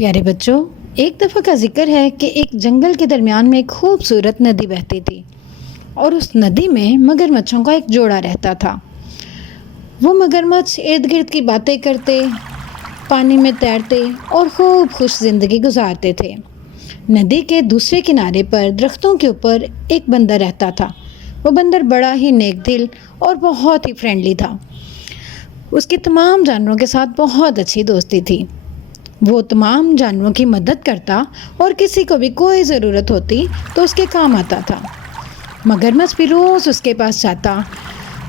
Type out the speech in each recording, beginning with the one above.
پیارے بچوں، ایک دفعہ کا ذکر ہے کہ ایک جنگل کے درمیان میں ایک خوبصورت ندی بہتی تھی اور اس ندی میں مگرمچھوں کا ایک جوڑا رہتا تھا۔ وہ مگرمچھ ارد گرد کی باتیں کرتے، پانی میں تیرتے اور خوب خوش زندگی گزارتے تھے۔ ندی کے دوسرے کنارے پر درختوں کے اوپر ایک بندر رہتا تھا۔ وہ بندر بڑا ہی نیک دل اور بہت ہی فرینڈلی تھا۔ اس کی تمام جانوروں کے ساتھ بہت اچھی دوستی تھی۔ وہ تمام جانوروں کی مدد کرتا اور کسی کو بھی کوئی ضرورت ہوتی تو اس کے کام آتا تھا۔ مگرمچھ بھی روز اس کے پاس جاتا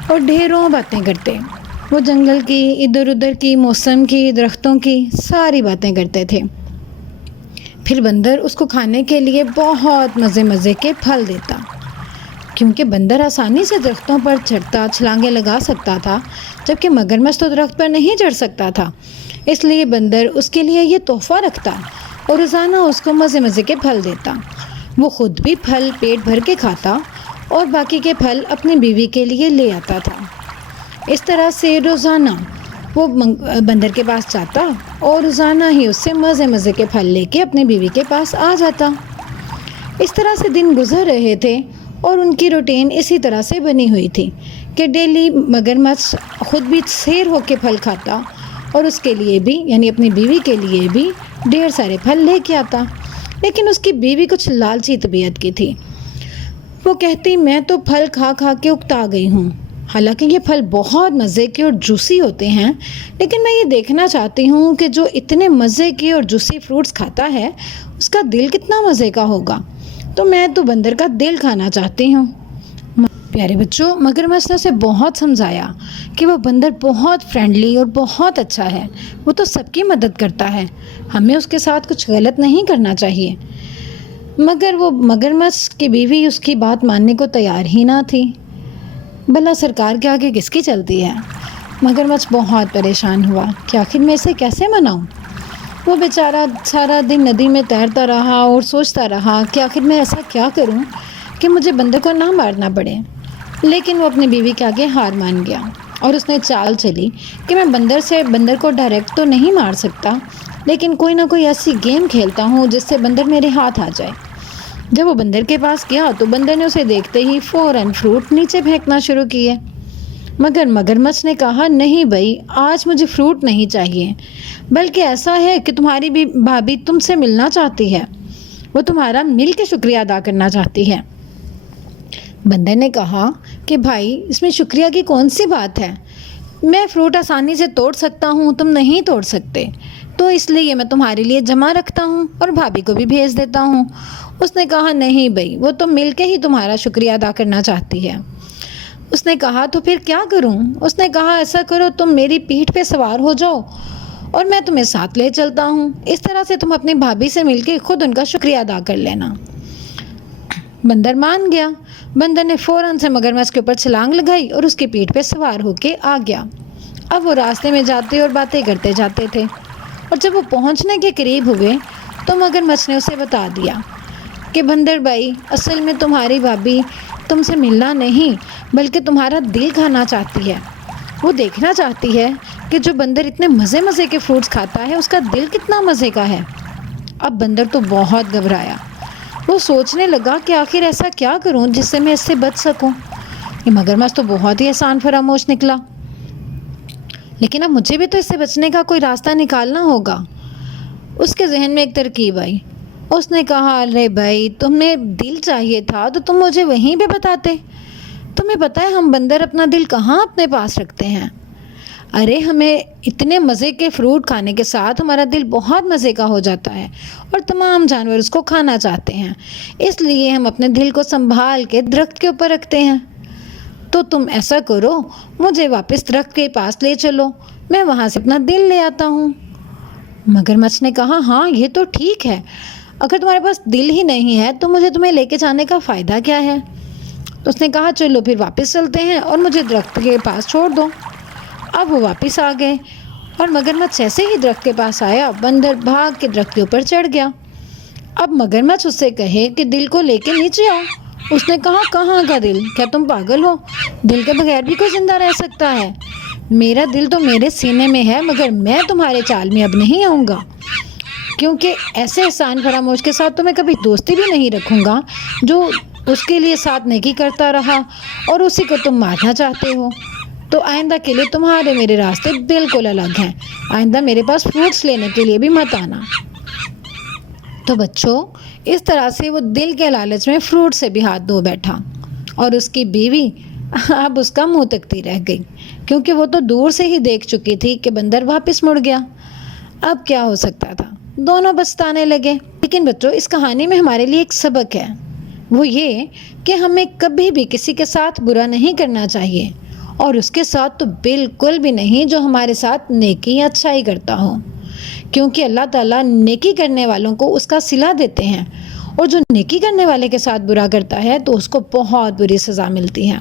اور ڈھیروں باتیں کرتے۔ وہ جنگل کی، ادھر ادھر کی، موسم کی، درختوں کی ساری باتیں کرتے تھے۔ پھر بندر اس کو کھانے کے لیے بہت مزے مزے کے پھل دیتا۔ کیونکہ بندر آسانی سے درختوں پر چڑھتا، چھلانگیں لگا سکتا تھا، جبکہ مگرمچھ تو درخت پر نہیں چڑھ سکتا تھا۔ اس لیے بندر اس کے لیے یہ تحفہ رکھتا اور روزانہ اس کو مزے مزے کے پھل دیتا۔ وہ خود بھی پھل پیٹ بھر کے کھاتا اور باقی کے پھل اپنی بیوی کے لیے لے آتا تھا۔ اس طرح سے روزانہ وہ بندر کے پاس جاتا اور روزانہ ہی اس سے مزے مزے کے پھل لے کے اپنی بیوی کے پاس آ جاتا۔ اس طرح سے دن گزر رہے تھے اور ان کی روٹین اسی طرح سے بنی ہوئی تھی کہ ڈیلی مگرمچھ خود بھی سیر ہو کے پھل کھاتا اور اس کے لیے بھی، یعنی اپنی بیوی کے لیے بھی ڈھیر سارے پھل لے کے آتا۔ لیکن اس کی بیوی کچھ لالچی طبیعت کی تھی۔ وہ کہتی، میں تو پھل کھا کھا کے اکتا گئی ہوں۔ حالانکہ یہ پھل بہت مزے کے اور جوسی ہوتے ہیں، لیکن میں یہ دیکھنا چاہتی ہوں کہ جو اتنے مزے کے اور جوسی فروٹس کھاتا ہے اس کا دل کتنا مزے کا ہوگا، تو میں تو بندر کا دل کھانا چاہتی ہوں۔ پیارے بچوں، مگرمچھ نے اسے بہت سمجھایا کہ وہ بندر بہت فرینڈلی اور بہت اچھا ہے، وہ تو سب کی مدد کرتا ہے، ہمیں اس کے ساتھ کچھ غلط نہیں کرنا چاہیے۔ مگر وہ مگرمچھ کی بیوی اس کی بات ماننے کو تیار ہی نہ تھی۔ بھلا سرکار کے آگے کس کی چلتی ہے؟ مگرمچھ بہت پریشان ہوا کہ آخر میں اسے کیسے مناؤں۔ وہ بیچارہ سارا دن ندی میں تیرتا رہا اور سوچتا رہا کہ آخر میں ایسا کیا کروں کہ مجھے بندر کو نہ مارنا پڑے۔ لیکن وہ اپنی بیوی کے آگے ہار مان گیا اور اس نے چال چلی کہ میں بندر کو ڈائریکٹ تو نہیں مار سکتا، لیکن کوئی نہ کوئی ایسی گیم کھیلتا ہوں جس سے بندر میرے ہاتھ آ جائے۔ جب وہ بندر کے پاس گیا تو بندر نے اسے دیکھتے ہی فوراً فروٹ نیچے پھینکنا شروع کیے۔ مگر مگرمچھ نے کہا، نہیں بھائی، آج مجھے فروٹ نہیں چاہیے، بلکہ ایسا ہے کہ تمہاری بھی بھابھی تم سے ملنا چاہتی ہے، وہ تمہارا مل کے شکریہ ادا کرنا چاہتی ہے۔ بندر نے کہا کہ بھائی، اس میں شکریہ کی کون سی بات ہے؟ میں فروٹ آسانی سے توڑ سکتا ہوں، تم نہیں توڑ سکتے، تو اس لیے میں تمہارے لیے جمع رکھتا ہوں اور بھابھی کو بھی بھیج دیتا ہوں۔ اس نے کہا، نہیں بھائی، وہ تو مل کے ہی تمہارا شکریہ ادا کرنا چاہتی ہے۔ اس نے کہا، تو پھر کیا کروں؟ اس نے کہا، ایسا کرو، تم میری پیٹھ پہ سوار ہو جاؤ اور میں تمہیں ساتھ لے چلتا ہوں، اس طرح سے تم اپنی بھابھی سے مل کے خود ان کا شکریہ ادا کر لینا۔ بندر مان گیا۔ بندر نے فوراً سے مگرمچھ کے اوپر چھلانگ لگائی اور اس کی پیٹھ پہ سوار ہو کے آ گیا۔ اب وہ راستے میں جاتے اور باتیں کرتے جاتے تھے، اور جب وہ پہنچنے کے قریب ہوئے تو مگرمچھ نے اسے بتا دیا کہ بندر بھائی، اصل میں تمہاری بھابھی تم سے ملنا نہیں بلکہ تمہارا دل کھانا چاہتی ہے۔ وہ دیکھنا چاہتی ہے کہ جو بندر اتنے مزے مزے کے فروٹس کھاتا ہے اس کا دل کتنا مزے کا ہے۔ اب بندر تو بہت گھبرایا۔ وہ سوچنے لگا کہ آخر ایسا کیا کروں جس سے میں اس سے بچ سکوں۔ یہ مگرمچھ تو بہت ہی آسان فراموش نکلا، لیکن اب مجھے بھی تو اس سے بچنے کا کوئی راستہ نکالنا ہوگا۔ اس کے ذہن میں ایک ترکیب آئی۔ اس نے کہا، ارے بھائی، تمہیں دل چاہیے تھا تو تم مجھے وہیں پہ بتاتے۔ تمہیں پتہ ہے ہم بندر اپنا دل کہاں اپنے پاس رکھتے ہیں؟ ارے ہمیں اتنے مزے کے فروٹ کھانے کے ساتھ ہمارا دل بہت مزے کا ہو جاتا ہے اور تمام جانور اس کو کھانا چاہتے ہیں، اس لیے ہم اپنے دل کو سنبھال کے درخت کے اوپر رکھتے ہیں۔ تو تم ایسا کرو، مجھے واپس درخت کے پاس لے چلو، میں وہاں سے اپنا دل لے آتا ہوں۔ مگرمچھ نے کہا، ہاں یہ تو ٹھیک ہے، اگر تمہارے پاس دل ہی نہیں ہے تو مجھے تمہیں لے کے جانے کا فائدہ کیا ہے؟ تو اس نے کہا، چلو پھر واپس چلتے ہیں اور مجھے درخت کے پاس چھوڑ دو۔ اب وہ واپس آ گئے اور مگرمچھ جیسے ہی درخت کے پاس آیا، بندر بھاگ کے درخت کے اوپر چڑھ گیا۔ اب مگرمچھ اس سے کہے کہ دل کو لے کے نیچے آؤ۔ اس نے کہا، کہاں کا دل؟ کیا تم پاگل ہو؟ دل کے بغیر بھی کوئی زندہ رہ سکتا ہے؟ میرا دل تو میرے سینے میں ہے، مگر میں تمہارے چال میں اب نہیں آؤں گا۔ کیونکہ ایسے احسان فراموش کے ساتھ تو میں کبھی دوستی بھی نہیں رکھوں گا جو اس کے لیے ساتھ نیکی کرتا رہا اور اسی کو تم مارنا چاہتے ہو۔ تو آئندہ کے لیے تمہارے میرے راستے بالکل الگ ہیں۔ آئندہ میرے پاس فروٹس لینے کے لیے بھی مت آنا۔ تو بچوں، اس طرح سے وہ دل کے لالچ میں فروٹ سے بھی ہاتھ دھو بیٹھا اور اس کی بیوی اب اس کا منہ تکتی رہ گئی، کیونکہ وہ تو دور سے ہی دیکھ چکی تھی کہ بندر واپس مڑ گیا۔ اب کیا ہو سکتا تھا؟ دونوں پچھتانے لگے۔ لیکن بچوں، اس کہانی میں ہمارے لیے ایک سبق ہے، وہ یہ کہ ہمیں کبھی بھی کسی کے ساتھ برا نہیں کرنا چاہیے، اور اس کے ساتھ تو بالکل بھی نہیں جو ہمارے ساتھ نیکی یا اچھائی کرتا ہو، کیونکہ اللہ تعالیٰ نیکی کرنے والوں کو اس کا صلہ دیتے ہیں، اور جو نیکی کرنے والے کے ساتھ برا کرتا ہے تو اس کو بہت بری سزا ملتی ہے۔